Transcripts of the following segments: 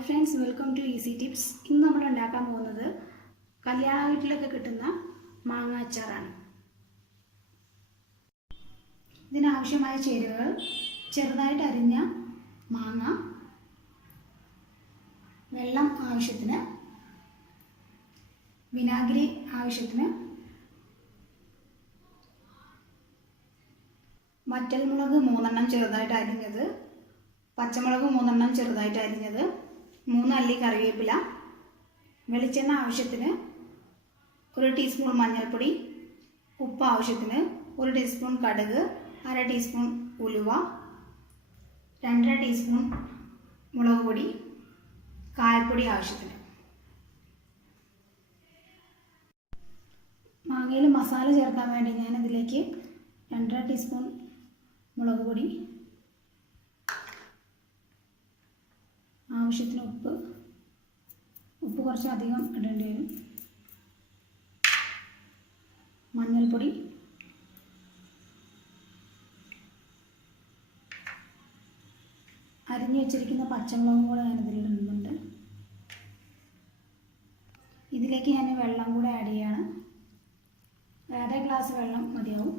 Hi friends, welcome to easy tips. ഇന്ന് നമ്മൾ ഉണ്ടാക്കാൻ പോകുന്നത് കല്യാണ വീട്ടിലൊക്കെ കിട്ടുന്ന മാങ്ങ അച്ചാറാണ്. ഇതിനാവശ്യമായ ചേരുവകൾ: ചെറുതായിട്ട് അരിഞ്ഞ മാങ്ങ, വെള്ളം ആവശ്യത്തിന്, വിനാഗിരി ആവശ്യത്തിന്, വറ്റൽമുളക് 3 എണ്ണം ചെറുതായിട്ട് അരിഞ്ഞത്, പച്ചമുളക് 3 എണ്ണം ചെറുതായിട്ട് അരിഞ്ഞത്, 3 അല്ലി കറിവേപ്പില, വെളിച്ചെണ്ണ ആവശ്യത്തിന്, 1 ടീസ്പൂൺ മഞ്ഞൾപ്പൊടി, ഉപ്പ് ആവശ്യത്തിന്, 1 ടീസ്പൂൺ കടുക്, 1/2 ടീസ്പൂൺ ഉലുവ, 2.5 ടീസ്പൂൺ മുളക് പൊടി, കായപ്പൊടി ആവശ്യത്തിന്. മാങ്ങയിൽ മസാല ചേർക്കാൻ വേണ്ടി ഞാൻ ഇതിലേക്ക് 2.5 ടീസ്പൂൺ മുളക് പൊടി, ആവശ്യത്തിന് ഉപ്പ് കുറച്ച് അധികം ഇടേണ്ടി വരും, മഞ്ഞൾപ്പൊടി, അരിഞ്ഞു വെച്ചിരിക്കുന്ന പച്ചമുളകും കൂടെ ഞാനിതിൽ ഇടുന്നുണ്ട്. ഇതിലേക്ക് ഞാൻ വെള്ളം കൂടെ ആഡ് ചെയ്യാണ്. 1/2 ഗ്ലാസ് വെള്ളം മതിയാവും.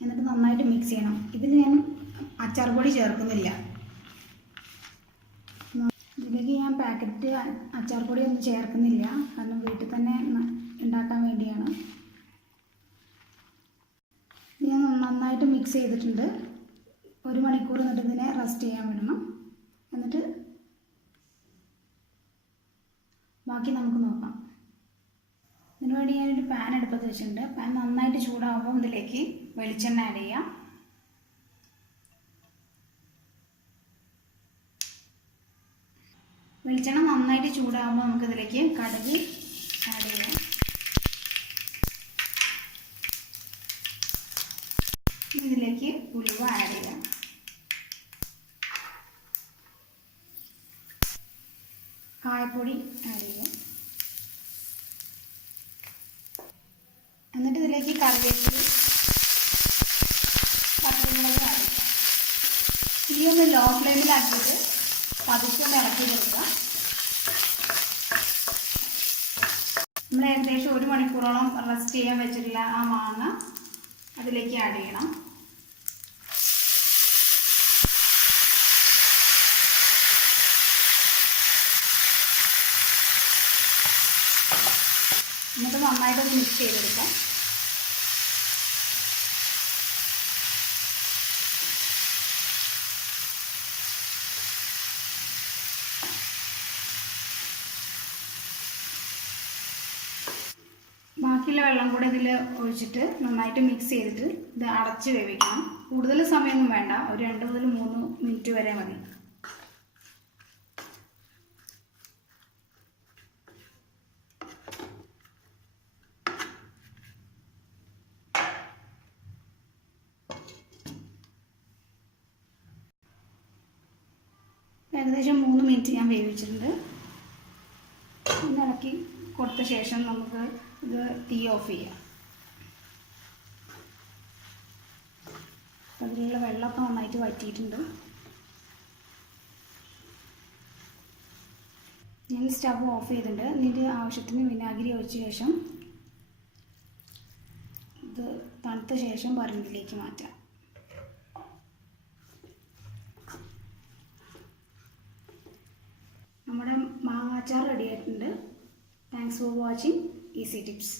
എന്നിട്ട് നന്നായിട്ട് മിക്സ് ചെയ്യണം. ഇതിൽ ഞാൻ അച്ചാർ പൊടി ചേർക്കുന്നില്ല. ഇതിലേക്ക് ഞാൻ പാക്കറ്റ് അച്ചാർ പൊടി ഒന്നും ചേർക്കുന്നില്ല, കാരണം വീട്ടിൽ തന്നെ ഉണ്ടാക്കാൻ വേണ്ടിയാണ്. ഞാൻ നന്നായിട്ട് മിക്സ് ചെയ്തിട്ടുണ്ട്. 1 മണിക്കൂർ എന്നിട്ട് ഇതിനെ റെസ്റ്റ് ചെയ്യാൻ വിടണം. എന്നിട്ട് ബാക്കി നമുക്ക് നോക്കാം. ഇതിനുവേണ്ടി ഞാനൊരു പാൻ അടുപ്പത്ത് വെച്ചിട്ടുണ്ട്. പാൻ നന്നായിട്ട് ചൂടാകുമ്പോൾ ഇതിലേക്ക് വെളിച്ചെണ്ണ ആഡ് ചെയ്യാം. വെളിച്ചെണ്ണ നന്നായിട്ട് ചൂടാകുമ്പോൾ നമുക്കിതിലേക്ക് കടുക് ആഡ് ചെയ്യാം. ഇതിലേക്ക് ഉലുവ ആഡ് ചെയ്യാം. കായപ്പൊടി ആഡ് ചെയ്യാം. എന്നിട്ട് ഇതിലേക്ക് കറിവേപ്പില, പച്ചമുളക് ആഡ് ചെയ്യാം. ഈ ഒന്ന് ലോ ഫ്ലെയിമിലാക്കിയിട്ട് പതുക്കെ ഇളക്കി കൊടുക്കാം. നമ്മൾ ഏകദേശം 1 മണിക്കൂറോളം റെസ്റ്റ് ചെയ്യാൻ വെച്ചിട്ടുള്ള ആ മാങ്ങ അതിലേക്ക് ആഡ് ചെയ്യണം. എന്നിട്ട് നന്നായിട്ടൊന്ന് മിക്സ് ചെയ്തെടുക്കാം. ബാക്കിയുള്ള വെള്ളം കൂടെ ഇതിൽ ഒഴിച്ചിട്ട് നന്നായിട്ട് മിക്സ് ചെയ്തിട്ട് ഇത് അടച്ച് വേവിക്കണം. കൂടുതൽ സമയമൊന്നും വേണ്ട, ഒരു 2 മുതൽ 3 മിനിറ്റ് വരെ മതി. ഏകദേശം 3 മിനിറ്റ് ഞാൻ വേവിച്ചിട്ടുണ്ട്. ഒന്ന് ഇളക്കി കൊടുത്ത ശേഷം നമുക്ക് ഇത് തീ ഓഫ് ചെയ്യാം. അതിലുള്ള വെള്ളമൊക്കെ നന്നായിട്ട് വറ്റിയിട്ടുണ്ട്. ഞാൻ സ്റ്റവ് ഓഫ് ചെയ്തിട്ടുണ്ട്. ഇതിൻ്റെ ആവശ്യത്തിന് വിനാഗിരി ഒഴിച്ച ശേഷം ഇത് തണുത്ത ശേഷം ബർണിലേക്ക് മാറ്റാം. നമ്മുടെ മാങ്ങാച്ചാർ റെഡി ആയിട്ടുണ്ട്. Thanks for watching easy tips.